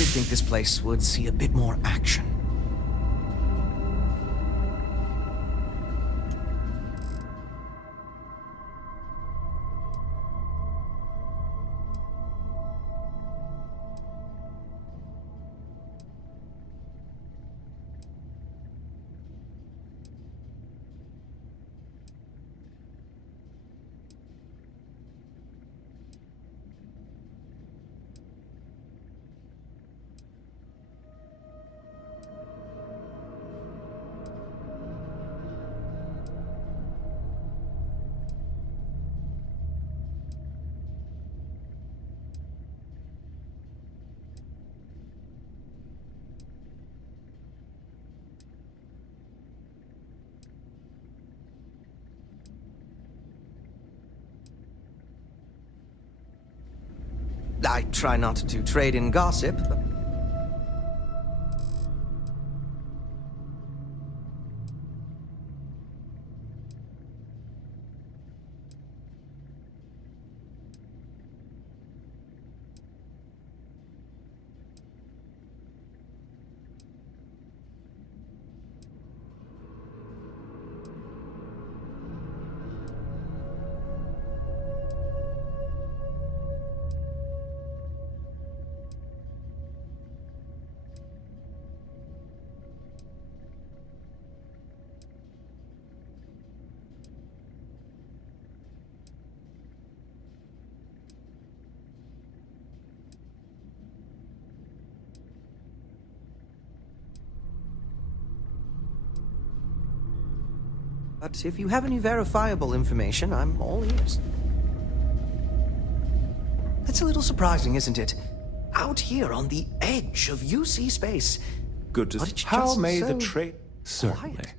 did think this place would see a bit more action. I try not to trade in gossip, but... But if you have any verifiable information, I'm all ears. That's a little surprising, isn't it? Out here on the edge of UC space. Good to But it's How just may the so trade... Certainly. quiet.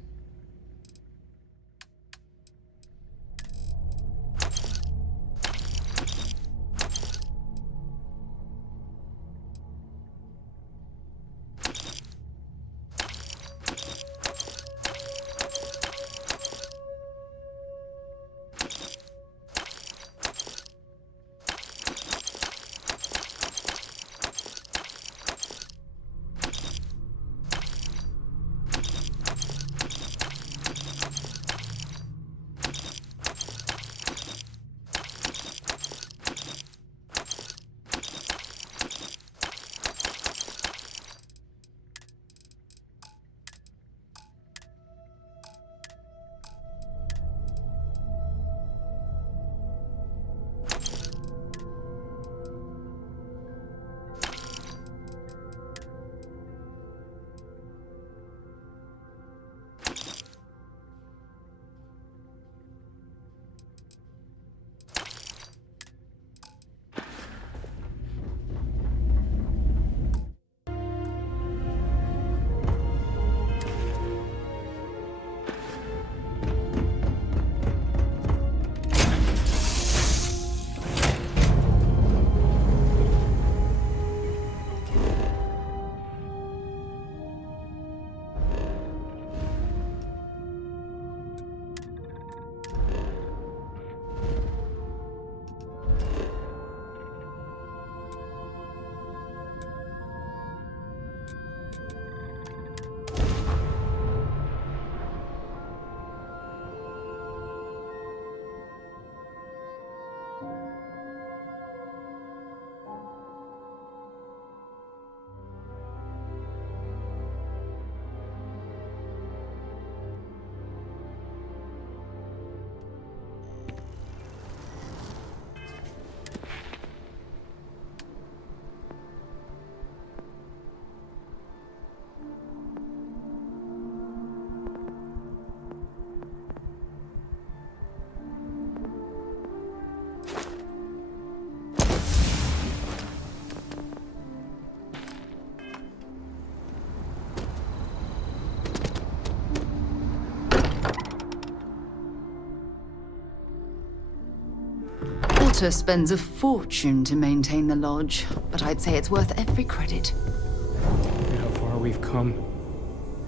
Walter spends a fortune to maintain the lodge, but I'd say it's worth every credit. Look at how far we've come.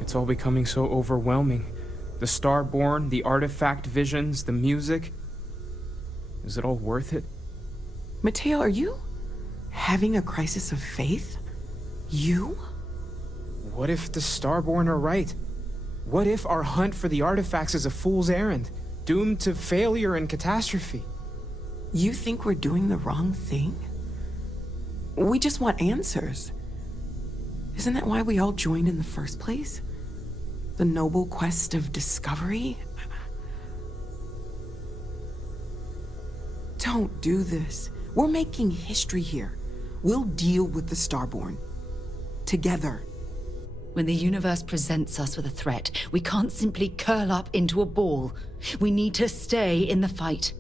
It's all becoming so overwhelming. The Starborn, the artifact visions, the music. Is it all worth it? Mateo, are you having a crisis of faith? You? What if the Starborn are right? What if our hunt for the artifacts is a fool's errand, doomed to failure and catastrophe? You think we're doing the wrong thing? We just want answers. Isn't that why we all joined in the first place? The noble quest of discovery? Don't do this. We're making history here. We'll deal with the Starborn. Together. When the universe presents us with a threat, we can't simply curl up into a ball. We need to stay in the fight.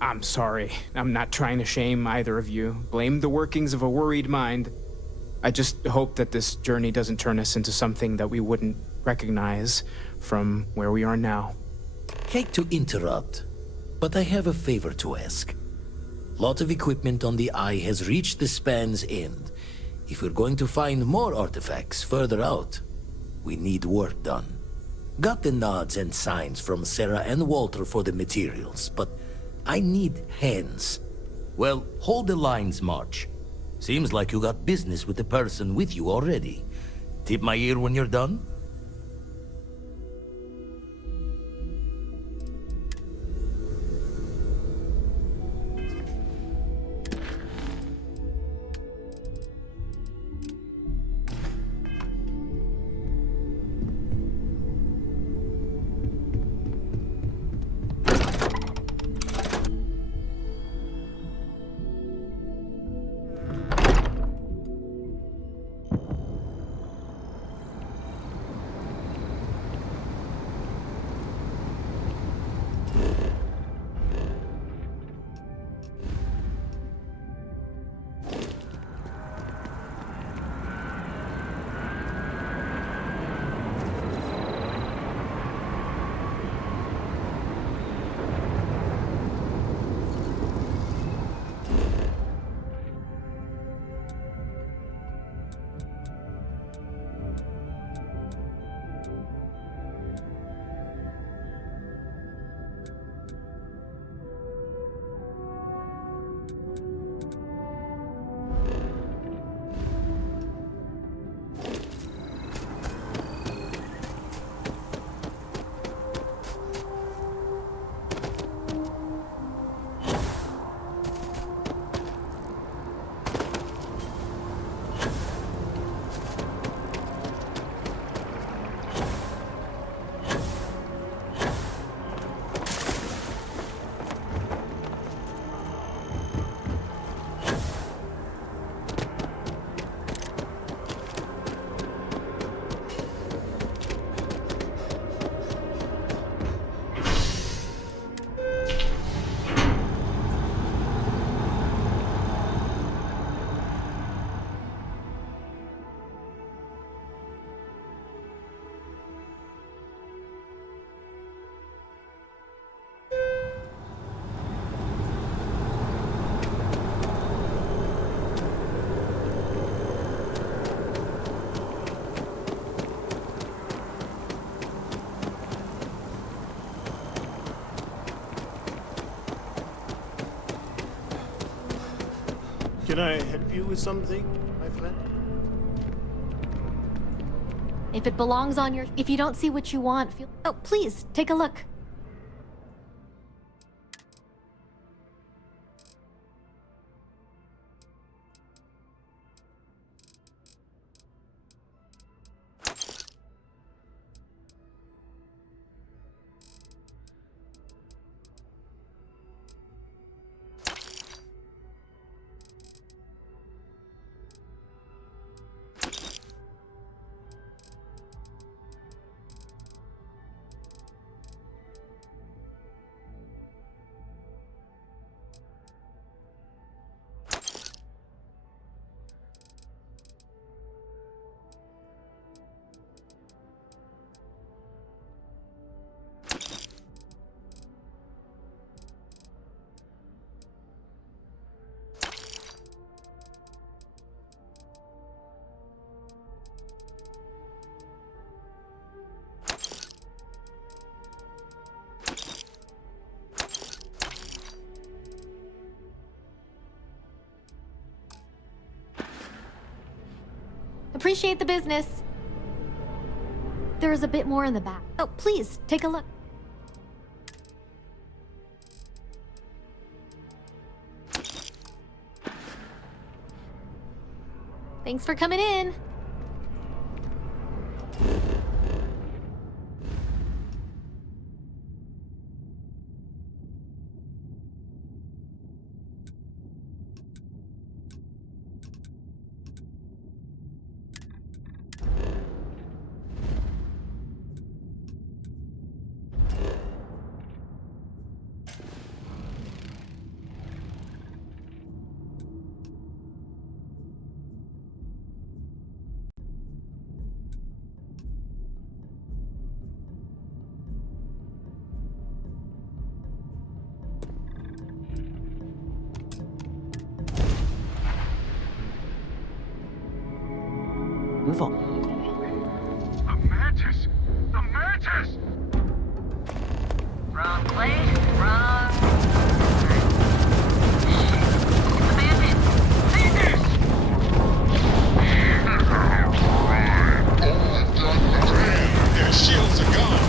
I'm sorry. I'm not trying to shame either of you. Blame the workings of a worried mind. I just hope that this journey doesn't turn us into something that we wouldn't recognize from where we are now. Hate to interrupt, but I have a favor to ask. Lot of equipment on the Eye has reached the span's end. If we're going to find more artifacts further out, we need work done. Got the nods and signs from Sarah and Walter for the materials, but I need hands. Well, hold the lines, March. Seems like you got business with the person with you already. Tip my ear when you're done? Can I help you with something, my friend? If it belongs on your... If you don't see what you want, feel... Oh, please, take a look. Appreciate the business. There's a bit more in the back. Oh, please, take a look. Thanks for coming in. Move on. The mantis! The mantis! Wrong place, wrong time. The mantis! Focus! All done nothing! Their shields are gone!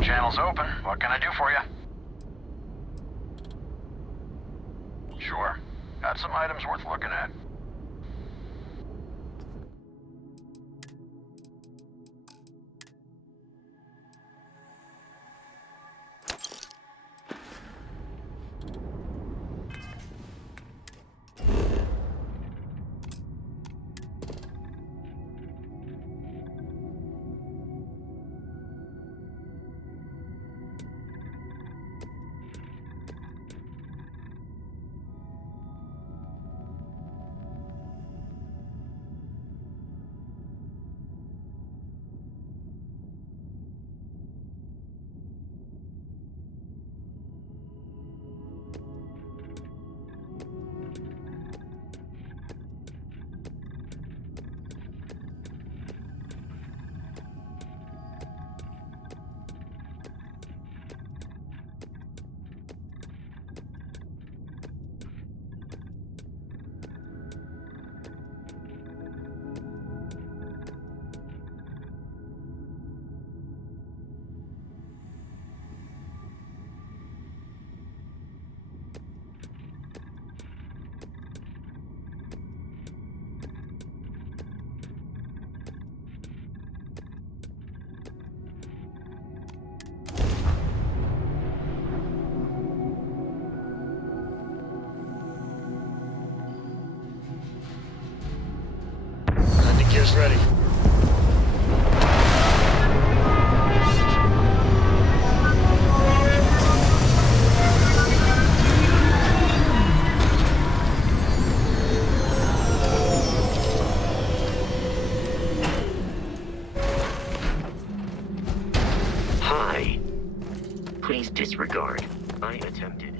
Channel's open. What can I do for you? Sure. Got some items worth looking at. Gear's ready. Hi. Please disregard. I attempted.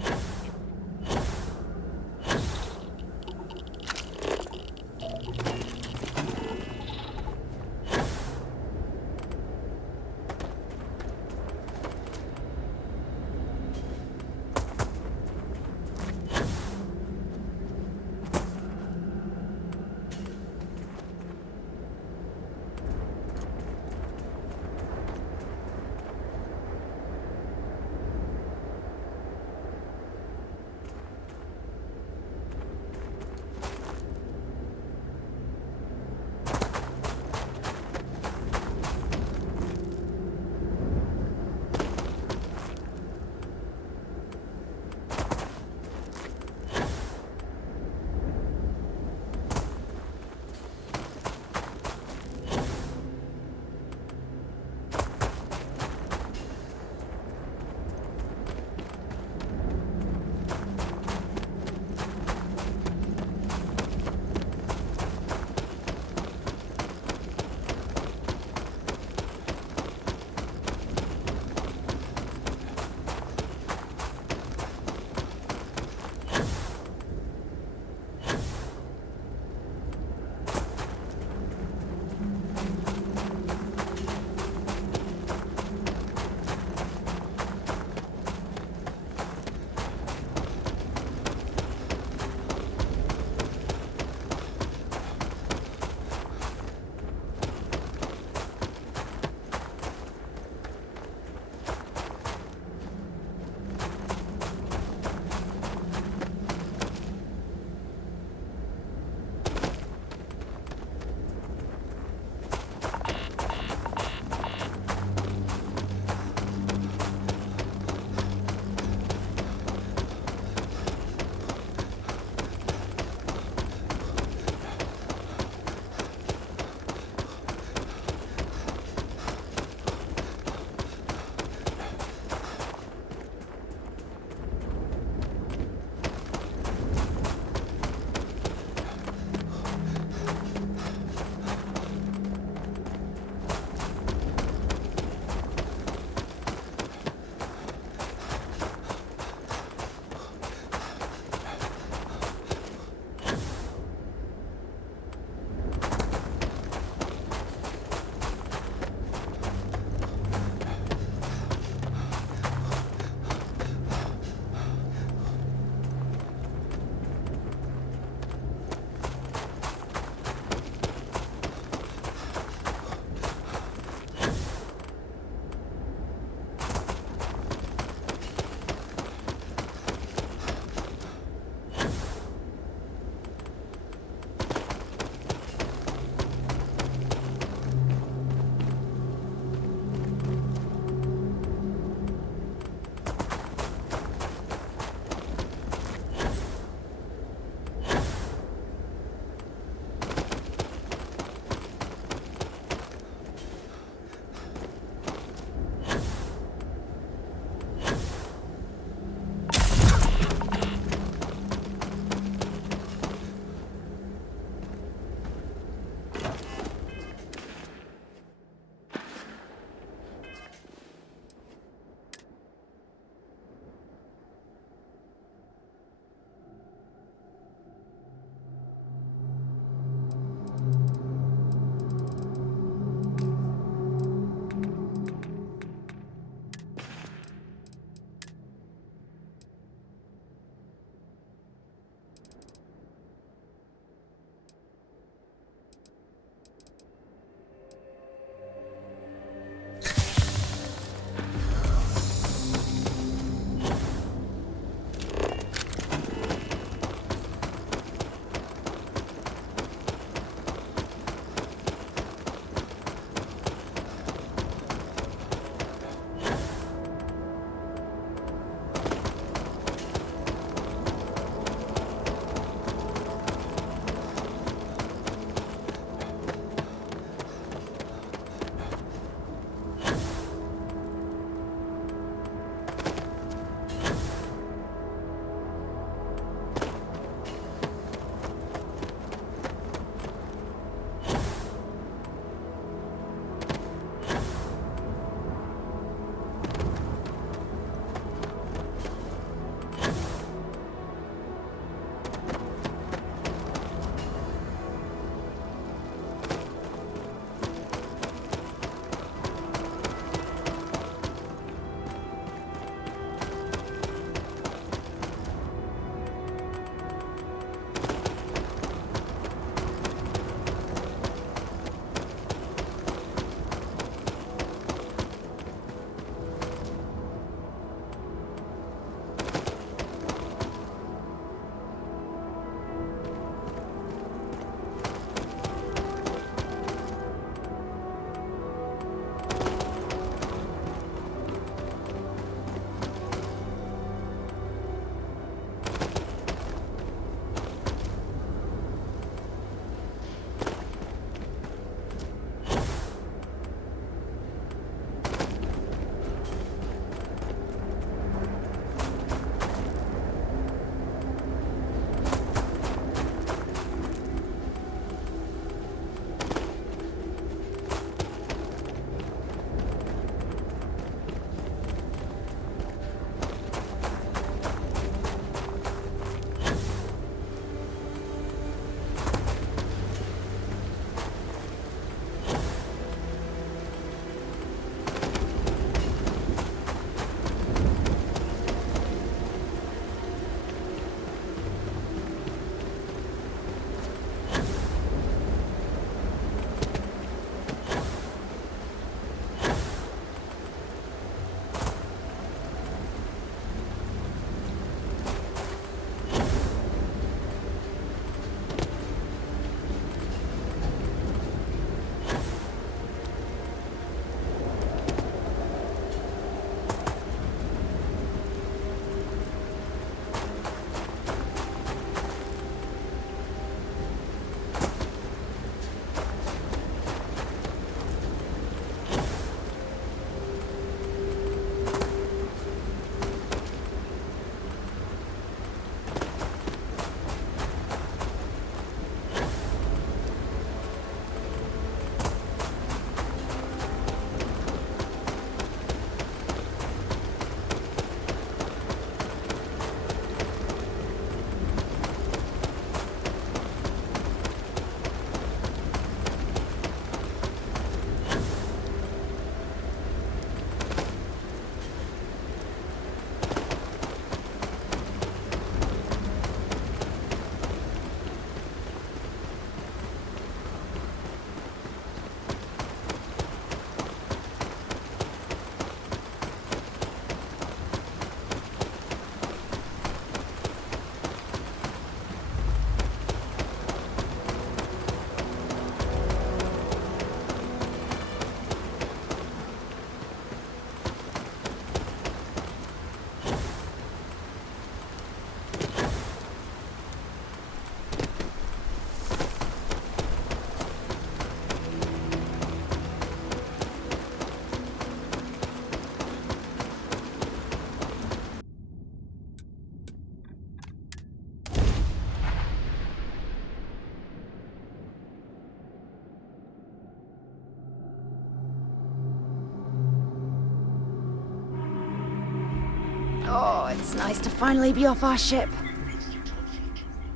Oh, it's nice to finally be off our ship.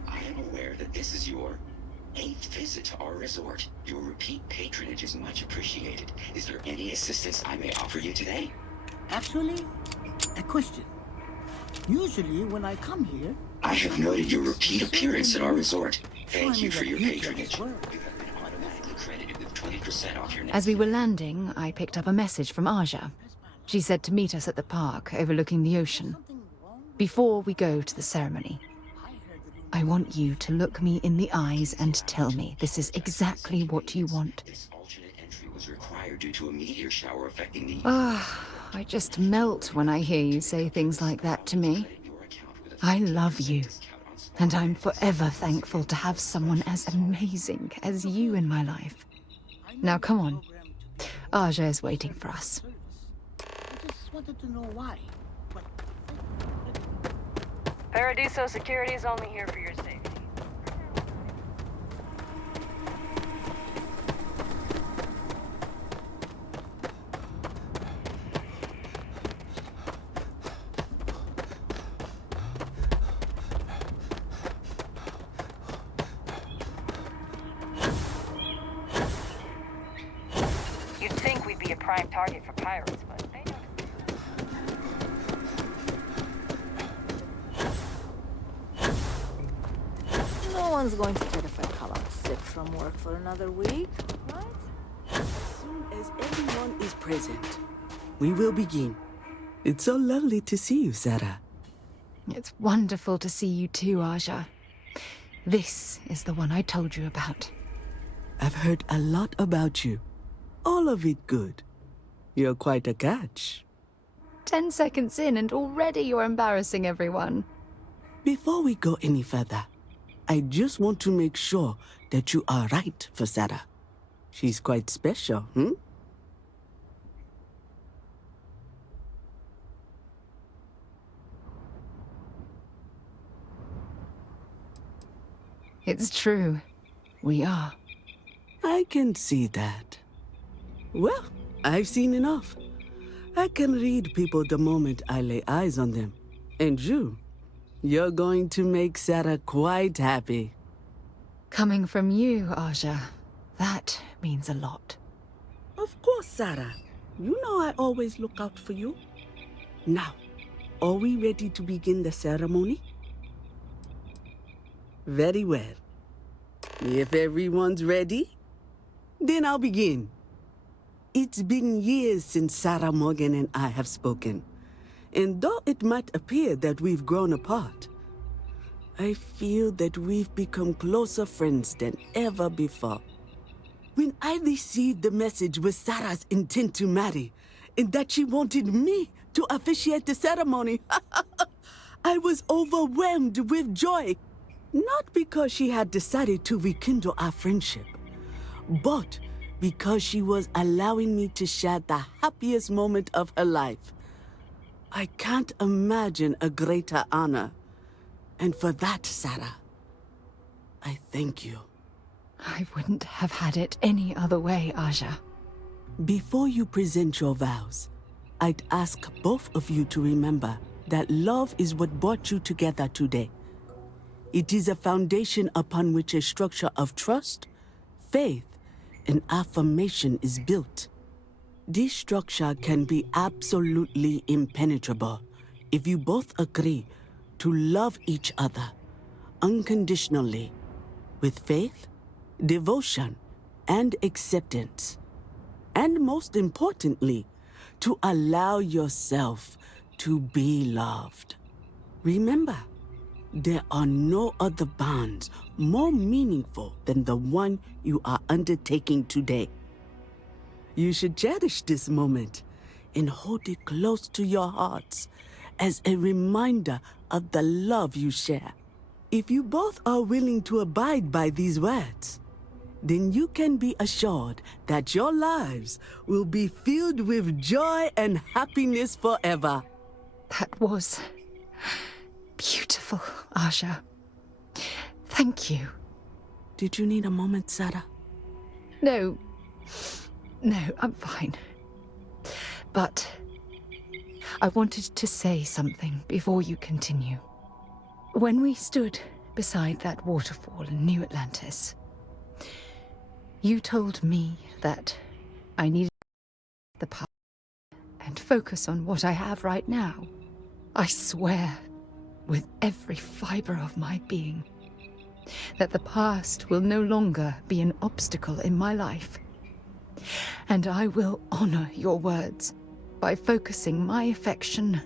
I am aware that this is your 8th visit to our resort. Your repeat patronage is much appreciated. Is there any assistance I may offer you today? Actually, a question. Usually when I come here... I have noted your repeat appearance at our resort. Thank you for your patronage. You have been automatically credited with 20% off your next... As we were landing, I picked up a message from Aja. She said to meet us at the park overlooking the ocean. Before we go to the ceremony, I want you to look me in the eyes and tell me this is exactly what you want. This alternate entry was required due to a meteor shower affecting the... I just melt when I hear you say things like that to me. I love you, and I'm forever thankful to have someone as amazing as you in my life. Now come on. Aja is waiting for us. I just wanted to know why. But... Paradiso security is only here for your safety. You'd think we'd be a prime target for pirates, but they don't. No one's going to care if I call out sick from work for another week, right? As soon as everyone is present, we will begin. It's so lovely to see you, Sarah. It's wonderful to see you too, Aja. This is the one I told you about. I've heard a lot about you. All of it good. You're quite a catch. 10 seconds in and already you're embarrassing everyone. Before we go any further, I just want to make sure that you are right for Sarah. She's quite special, It's true. We are. I can see that. Well, I've seen enough. I can read people the moment I lay eyes on them. And you're going to make Sarah quite happy. Coming from you, Aja, that means a lot. Of course, Sarah. You know I always look out for you. Now, are we ready to begin the ceremony? Very well. If everyone's ready, then I'll begin. It's been years since Sarah Morgan and I have spoken. And though it might appear that we've grown apart, I feel that we've become closer friends than ever before. When I received the message with Sarah's intent to marry, and that she wanted me to officiate the ceremony, I was overwhelmed with joy. Not because she had decided to rekindle our friendship, but because she was allowing me to share the happiest moment of her life. I can't imagine a greater honor. And for that, Sarah, I thank you. I wouldn't have had it any other way, Aja. Before you present your vows, I'd ask both of you to remember that love is what brought you together today. It is a foundation upon which a structure of trust, faith, and affirmation is built. This structure can be absolutely impenetrable if you both agree to love each other unconditionally with faith, devotion, and acceptance. And most importantly, to allow yourself to be loved. Remember, there are no other bonds more meaningful than the one you are undertaking today. You should cherish this moment and hold it close to your hearts as a reminder of the love you share. If you both are willing to abide by these words, then you can be assured that your lives will be filled with joy and happiness forever. That was beautiful, Aja. Thank you. Did you need a moment, Sarah? No, I'm fine. But I wanted to say something before you continue. When we stood beside that waterfall in New Atlantis, you told me that I needed the past and focus on what I have right now. I swear, with every fiber of my being, that the past will no longer be an obstacle in my life. And I will honor your words by focusing my affection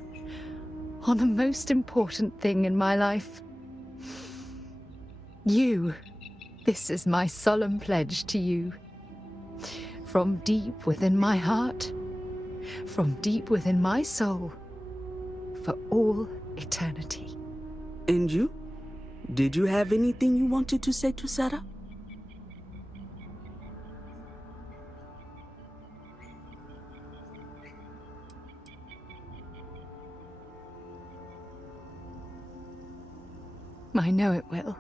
on the most important thing in my life. You. This is my solemn pledge to you. From deep within my heart, from deep within my soul, for all eternity. And you? Did you have anything you wanted to say to Sarah? I know it will.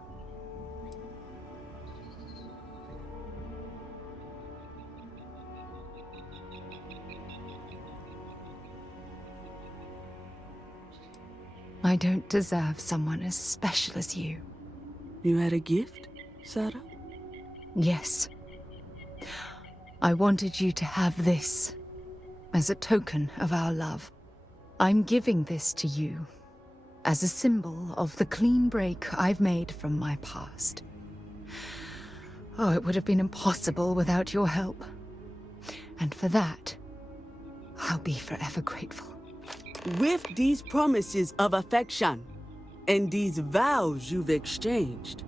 I don't deserve someone as special as you. You had a gift, Sarah? Yes. I wanted you to have this as a token of our love. I'm giving this to you as a symbol of the clean break I've made from my past. Oh, it would have been impossible without your help. And for that, I'll be forever grateful. With these promises of affection and these vows you've exchanged,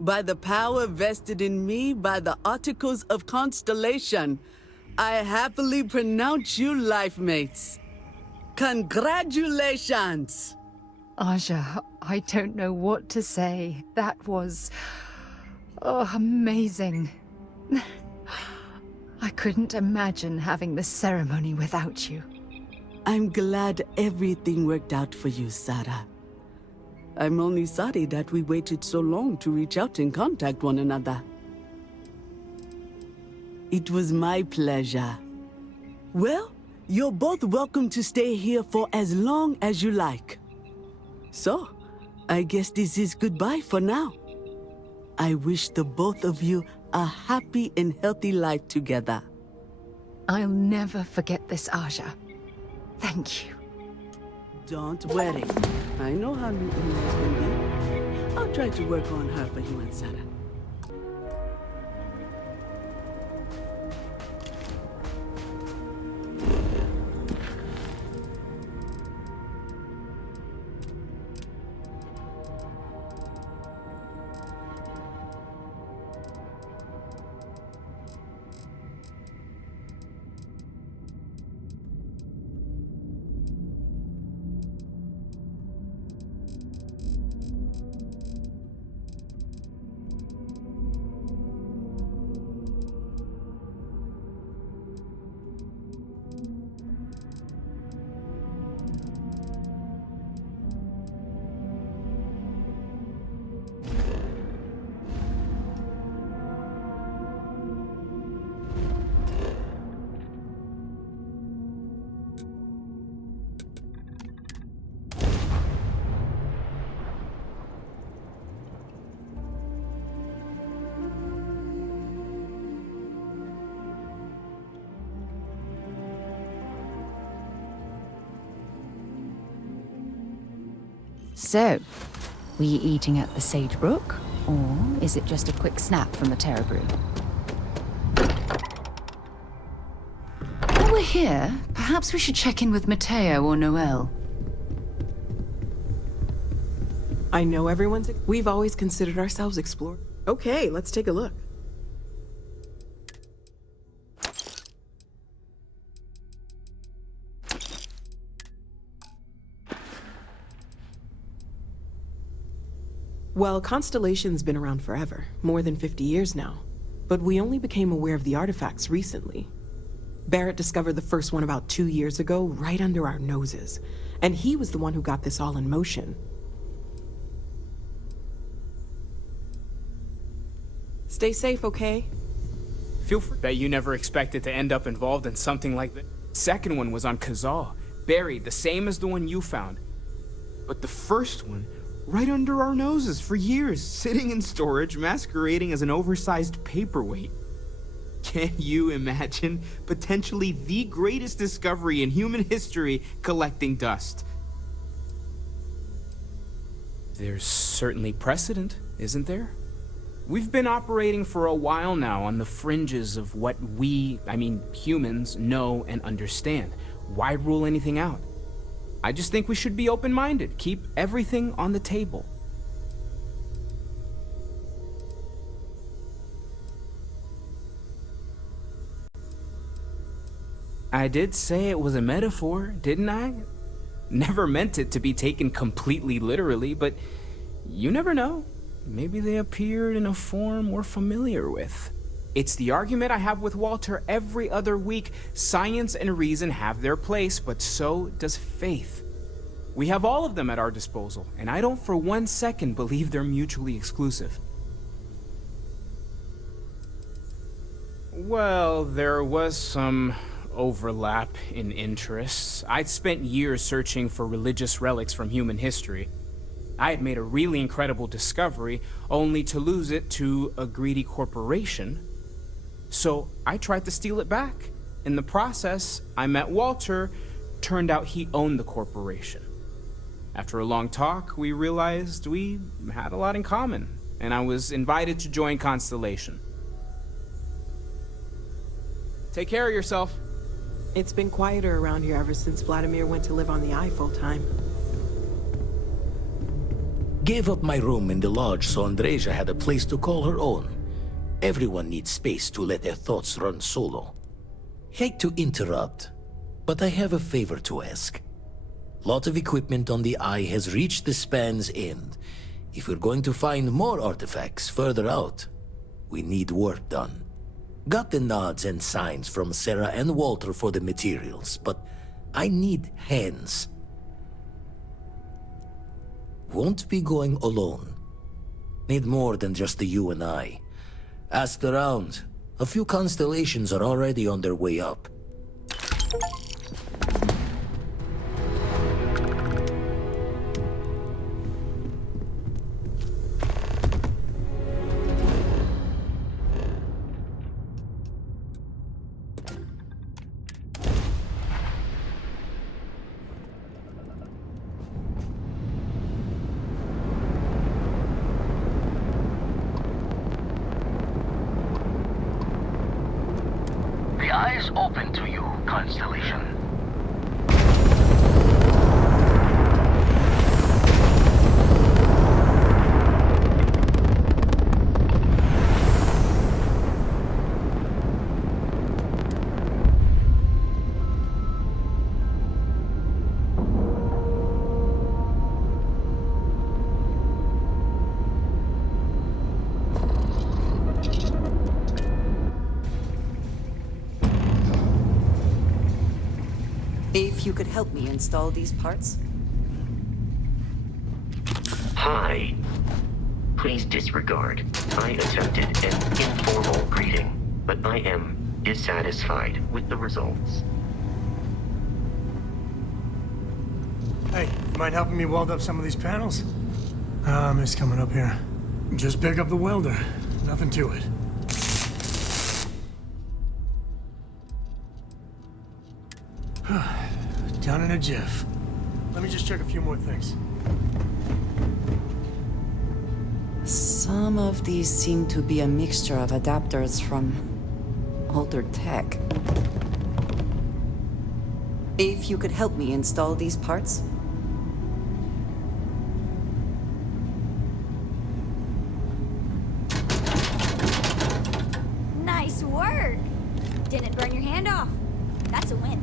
by the power vested in me by the Articles of Constellation, I happily pronounce you life mates. Congratulations! Aja, I don't know what to say. That was... amazing. I couldn't imagine having the ceremony without you. I'm glad everything worked out for you, Sarah. I'm only sorry that we waited so long to reach out and contact one another. It was my pleasure. Well, you're both welcome to stay here for as long as you like. So, I guess this is goodbye for now. I wish the both of you a happy and healthy life together. I'll never forget this, Aja. Thank you. Don't worry. I know how new in-laws can be. I'll try to work on her for you and Sarah. So, were you eating at the Sage Brook, or is it just a quick snap from the Terra Brew? While we're here, perhaps we should check in with Mateo or Noel. I know we've always considered ourselves explorers. Okay, let's take a look. Well, Constellation's been around forever, more than 50 years now. But we only became aware of the artifacts recently. Barrett discovered the first one about 2 years ago, right under our noses. And he was the one who got this all in motion. Stay safe, okay? Feel free. Bet you never expected to end up involved in something like that. Second one was on Kazal. buried, the same as the one you found. But the first one, right under our noses for years, sitting in storage, masquerading as an oversized paperweight. Can you imagine potentially the greatest discovery in human history collecting dust? There's certainly precedent, isn't there? We've been operating for a while now on the fringes of what humans, know and understand. Why rule anything out? I just think we should be open-minded, keep everything on the table. I did say it was a metaphor, didn't I? Never meant it to be taken completely literally, but you never know. Maybe they appeared in a form we're familiar with. It's the argument I have with Walter every other week. Science and reason have their place, but so does faith. We have all of them at our disposal, and I don't for 1 second believe they're mutually exclusive. Well, there was some overlap in interests. I'd spent years searching for religious relics from human history. I had made a really incredible discovery, only to lose it to a greedy corporation. So I tried to steal it back. In the process, I met Walter. Turned out he owned the corporation. After a long talk, we realized we had a lot in common, and I was invited to join Constellation. Take care of yourself. It's been quieter around here ever since Vladimir went to live on the Eye full-time. Gave up my room in the lodge so Andreja had a place to call her own. Everyone needs space to let their thoughts run solo. Hate to interrupt, but I have a favor to ask. Lot of equipment on the Eye has reached the span's end. If we're going to find more artifacts further out, we need work done. Got the nods and signs from Sarah and Walter for the materials, but I need hands. Won't be going alone. Need more than just the you and I. Asked around. A few constellations are already on their way up. Eyes open to you, Constellation. If you could help me install these parts? Hi. Please disregard. I attempted an informal greeting, but I am dissatisfied with the results. Hey, you mind helping me weld up some of these panels? It's coming up here. Just pick up the welder. Nothing to it. Done in a jiff. Let me just check a few more things. Some of these seem to be a mixture of adapters from older tech. If you could help me install these parts? Nice work! Didn't burn your hand off. That's a win.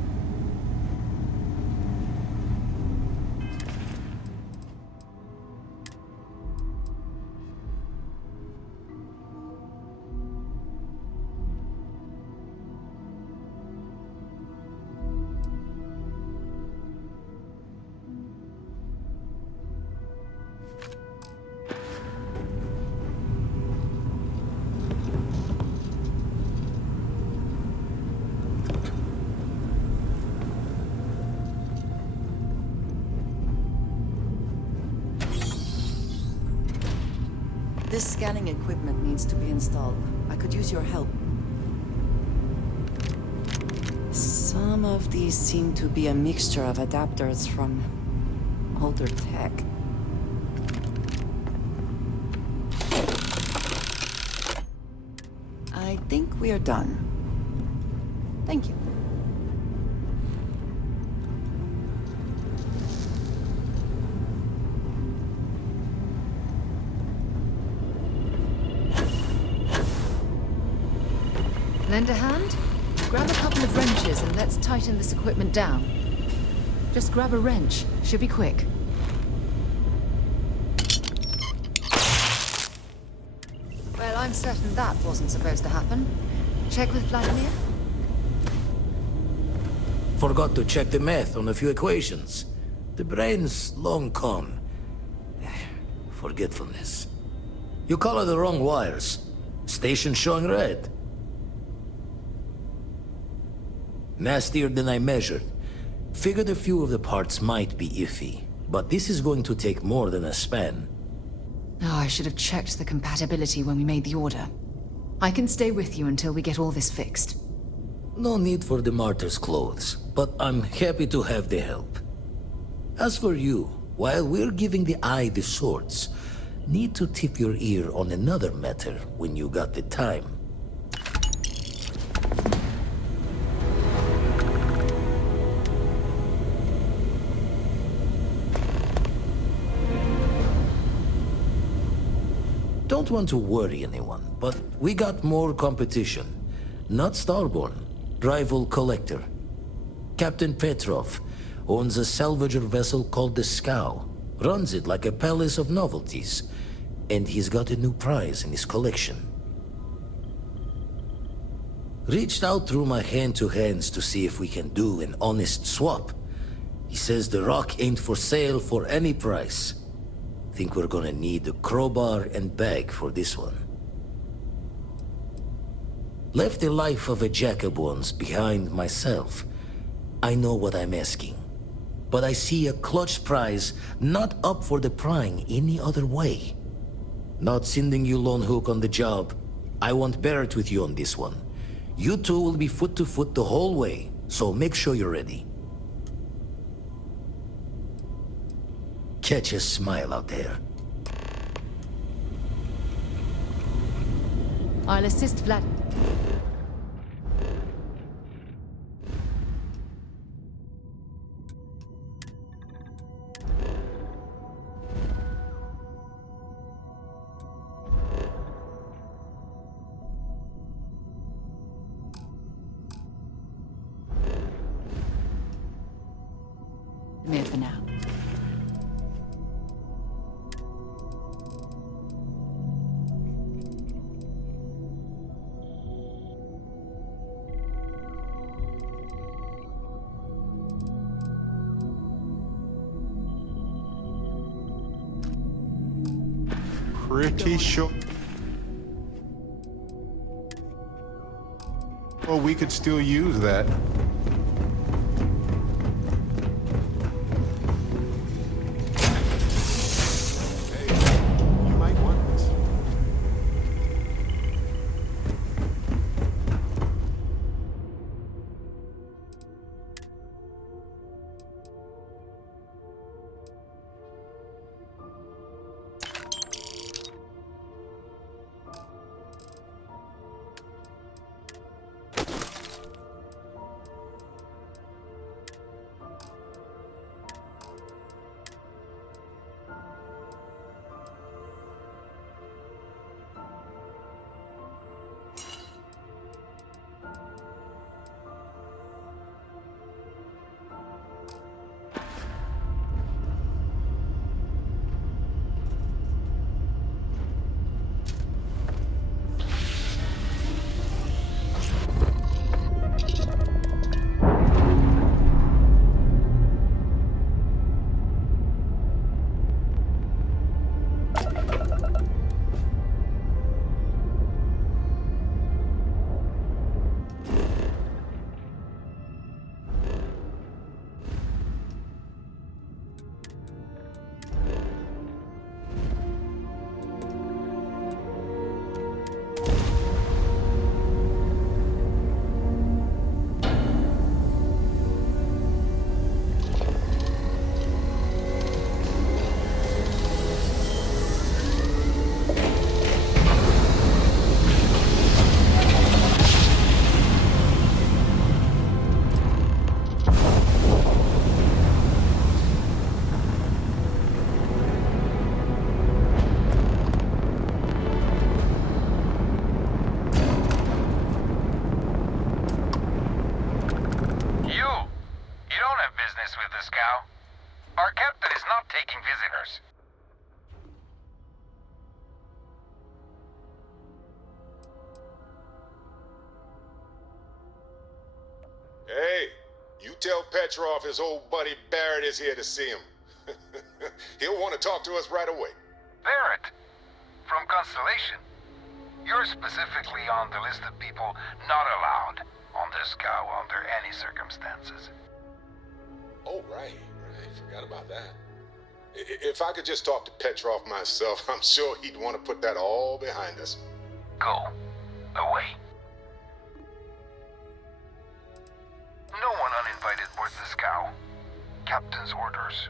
This scanning equipment needs to be installed. I could use your help. Some of these seem to be a mixture of adapters from older tech. I think we are done. Thank you. Lend a hand? Grab a couple of wrenches and let's tighten this equipment down. Just grab a wrench. Should be quick. Well, I'm certain that wasn't supposed to happen. Check with Vladimir? Forgot to check the math on a few equations. The brain's long gone. Forgetfulness. You color the wrong wires. Station showing red. Nastier than I measured. Figured a few of the parts might be iffy, but this is going to take more than a span. Oh, I should have checked the compatibility when we made the order. I can stay with you until we get all this fixed. No need for the martyr's clothes, but I'm happy to have the help. As for you, while we're giving the eye the swords, need to tip your ear on another matter when you got the time. Don't want to worry anyone, but we got more competition. Not Starborn, rival collector. Captain Petrov owns a salvager vessel called the Scow. Runs it like a palace of novelties. And he's got a new prize in his collection. Reached out through my hand-to-hands to see if we can do an honest swap. He says the rock ain't for sale for any price. Think we're gonna need a crowbar and bag for this one. Left the life of a jack-of-ones behind myself. I know what I'm asking. But I see a clutch prize not up for the prying any other way. Not sending you lone hook on the job. I want Barrett with you on this one. You two will be foot to foot the whole way, so make sure you're ready. Catch a smile out there. I'll assist Vlad. I'm here for now. Pretty sure. Well, we could still use that. Hey, you might want this. Our captain is not taking visitors. Hey, you tell Petrov his old buddy Barrett is here to see him. He'll want to talk to us right away. Barrett, from Constellation. You're specifically on the list of people not allowed on this cow under any circumstances. Oh, right. Forgot about that. If I could just talk to Petrov myself, I'm sure he'd want to put that all behind us. Go. Away. No one uninvited boards this cow. Captain's orders.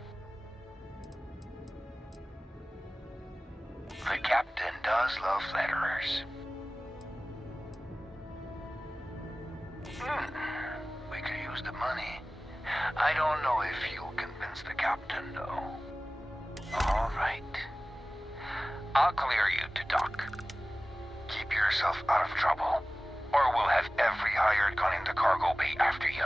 The captain does love flatterers. We could use the money. I don't know if you'll convince the captain, though. All right. I'll clear you to dock. Keep yourself out of trouble, or we'll have every hired gun in the cargo bay after you.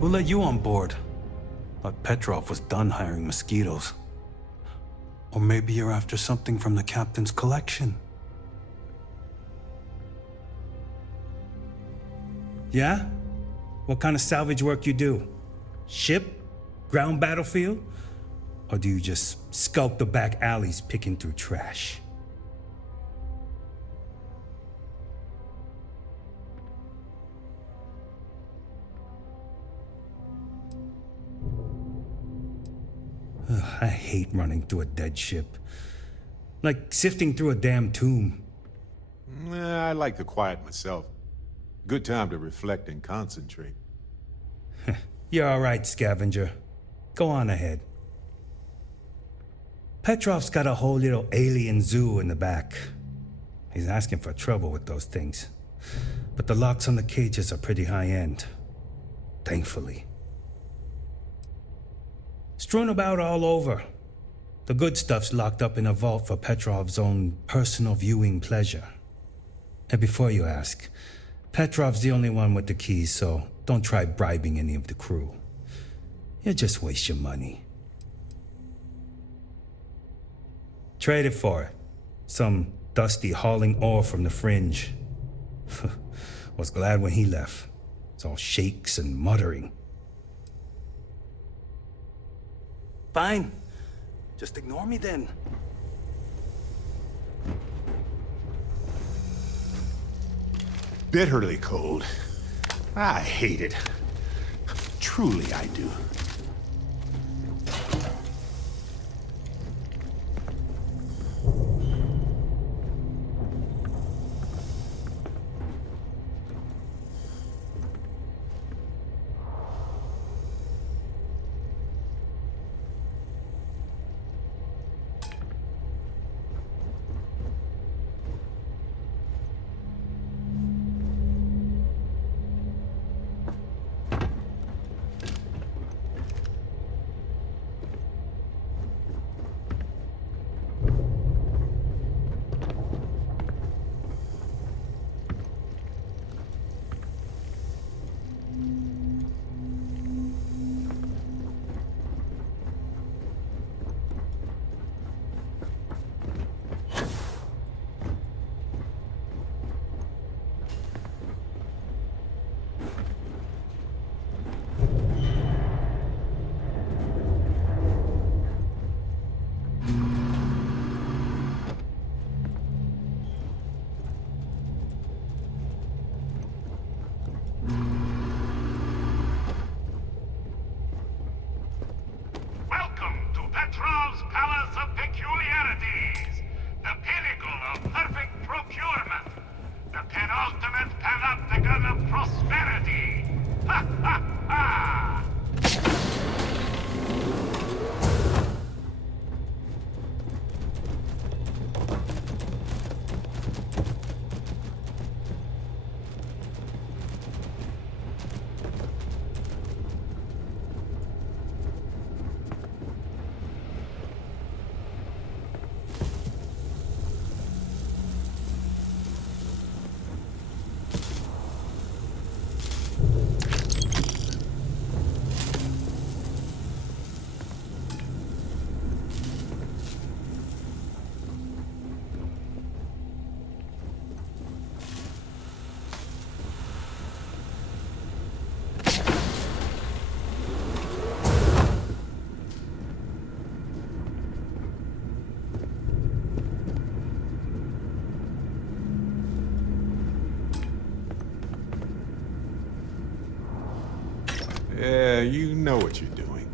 We'll let you on board. But Petrov was done hiring mosquitoes. Or maybe you're after something from the captain's collection. Yeah? What kind of salvage work you do? Ship? Ground battlefield? Or do you just skulk the back alleys picking through trash? I hate running through a dead ship. Like sifting through a damn tomb. I like the quiet myself. Good time to reflect and concentrate. You're all right, scavenger. Go on ahead. Petrov's got a whole little alien zoo in the back. He's asking for trouble with those things. But the locks on the cages are pretty high-end. Thankfully. Strewn about all over. The good stuff's locked up in a vault for Petrov's own personal viewing pleasure. And before you ask, Petrov's the only one with the keys, so don't try bribing any of the crew. You'll just waste your money. Trade it for it. Some dusty hauling ore from the fringe. Was glad when he left. It's all shakes and muttering. Fine. Just ignore me then. Bitterly cold. I hate it. Truly I do. prosperity! Ha ha ha! Yeah, you know what you're doing.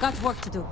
Got work to do.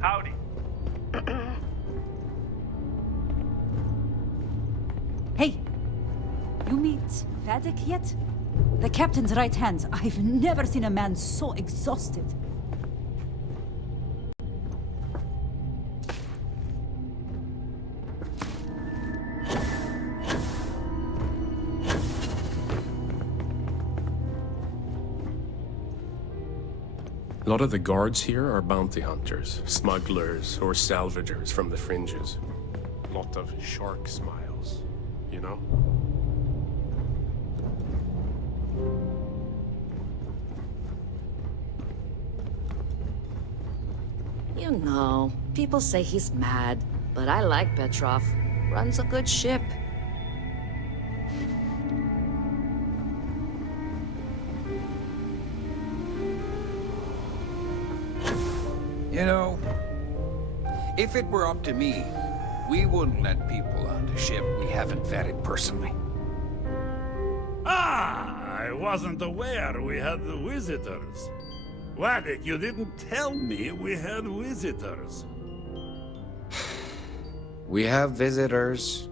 Howdy. Hey, you meet Vadik yet? The captain's right hand. I've never seen a man so exhausted. A lot of the guards here are bounty hunters, smugglers, or salvagers from the fringes. A lot of shark smiles, you know? You know, people say he's mad, but I like Petrov. Runs a good ship. You know, if it were up to me, we wouldn't let people on the ship we haven't vetted personally. Ah, I wasn't aware we had the visitors. Waddick, you didn't tell me we had visitors. We have visitors.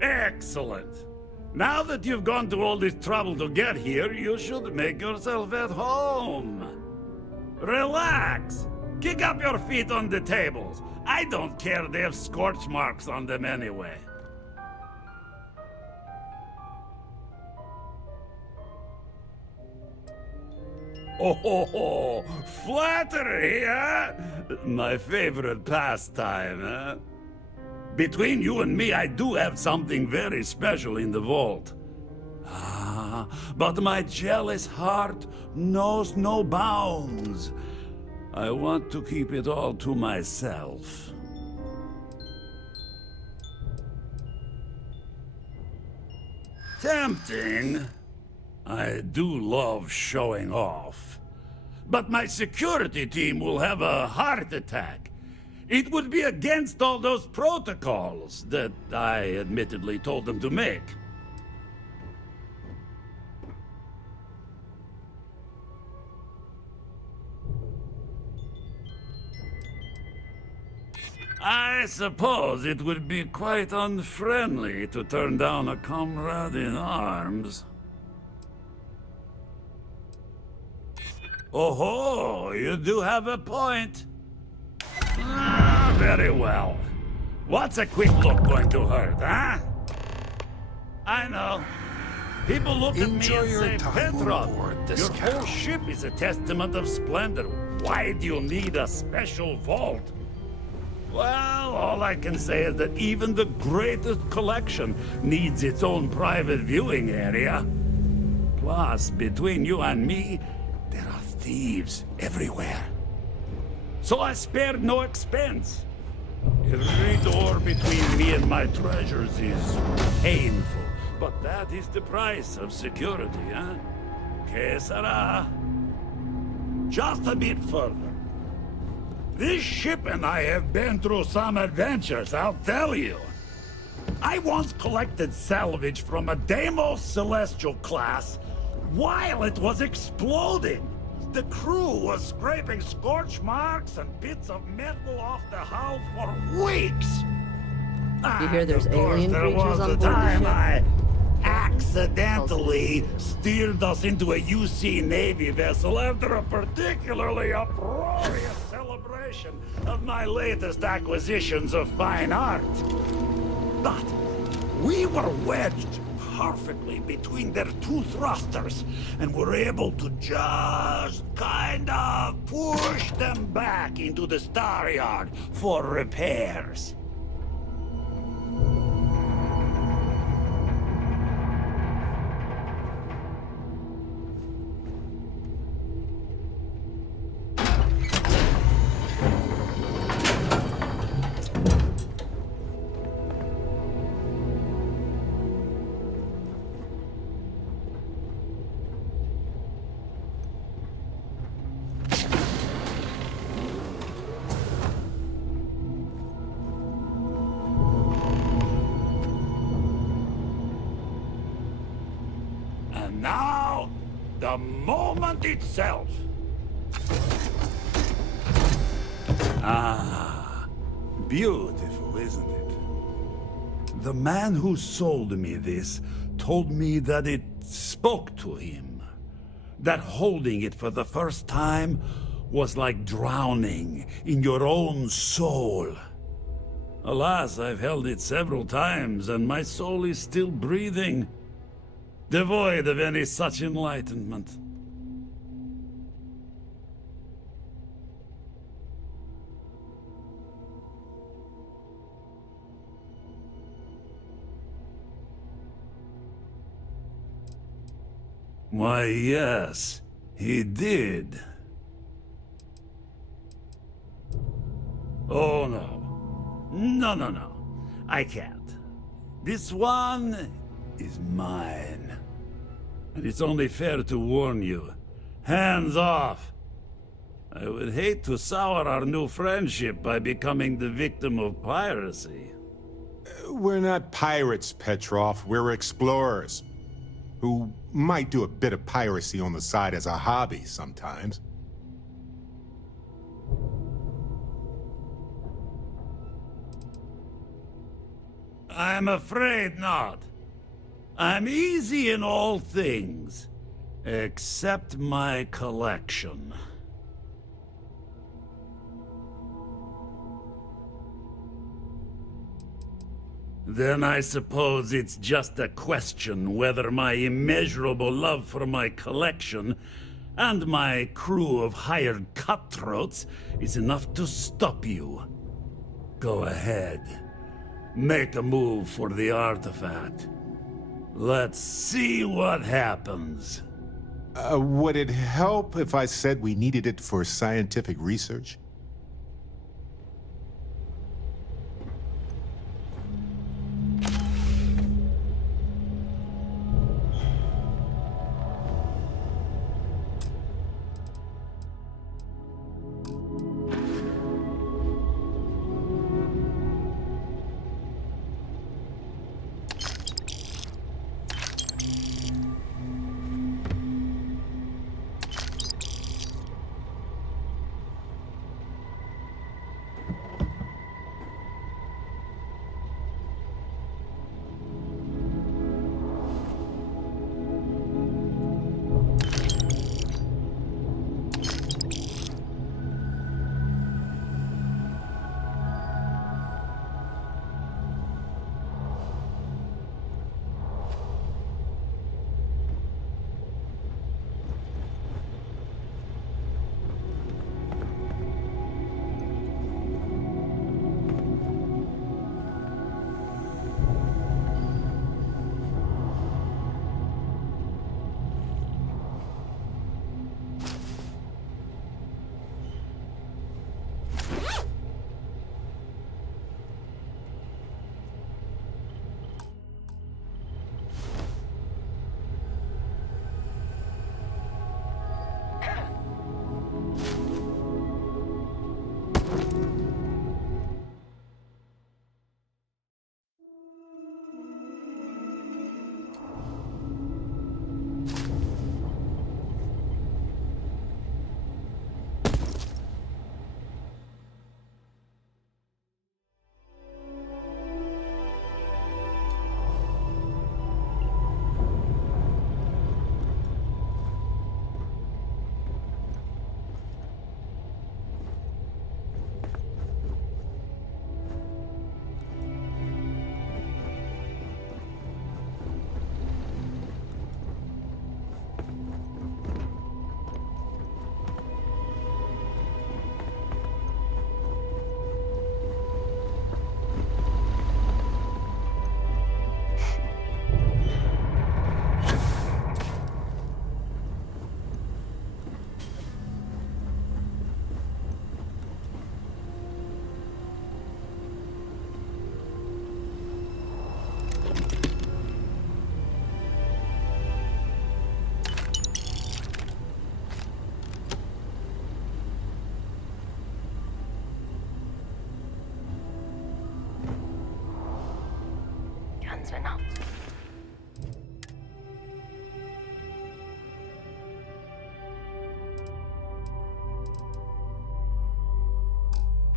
Excellent. Now that you've gone to all this trouble to get here, you should make yourself at home. Relax. Kick up your feet on the tables. I don't care they have scorch marks on them anyway. Oh, flattery, huh? My favorite pastime, huh? Between you and me, I do have something very special in the vault. Ah, but my jealous heart knows no bounds. I want to keep it all to myself. Tempting. I do love showing off. But my security team will have a heart attack. It would be against all those protocols that I admittedly told them to make. I suppose it would be quite unfriendly to turn down a comrade in arms. Oh-ho, you do have a point. Ah, very well. What's a quick look going to hurt, huh? I know. People look at me and say, Petrov, your whole ship is a testament of splendor. Why do you need a special vault? Well, all I can say is that even the greatest collection needs its own private viewing area. Plus, between you and me, there are thieves everywhere. So I spared no expense. Every door between me and my treasures is painful, but that is the price of security, huh? Que sera? Just a bit further. This ship and I have been through some adventures, I'll tell you. I once collected salvage from a Deimos Celestial class while it was exploding. The crew was scraping scorch marks and bits of metal off the hull for weeks. You hear there's alien there creatures was on a board the time ship? I accidentally steered us into a UC Navy vessel after a particularly uproarious celebration of my latest acquisitions of fine art. But we were wedged perfectly between their two thrusters and were able to just kind of push them back into the star yard for repairs. And now, the moment itself. Ah, beautiful, isn't it? The man who sold me this told me that it spoke to him. That holding it for the first time was like drowning in your own soul. Alas, I've held it several times, and my soul is still breathing, devoid of any such enlightenment. Why, yes, he did. Oh no. No. I can't. This one is mine. And it's only fair to warn you. Hands off! I would hate to sour our new friendship by becoming the victim of piracy. We're not pirates, Petrov. We're explorers. Who might do a bit of piracy on the side as a hobby sometimes. I'm afraid not. I'm easy in all things, except my collection. Then I suppose it's just a question whether my immeasurable love for my collection and my crew of hired cutthroats is enough to stop you. Go ahead. Make a move for the artifact. Let's see what happens. Would it help if I said we needed it for scientific research?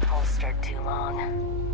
Holstered too long.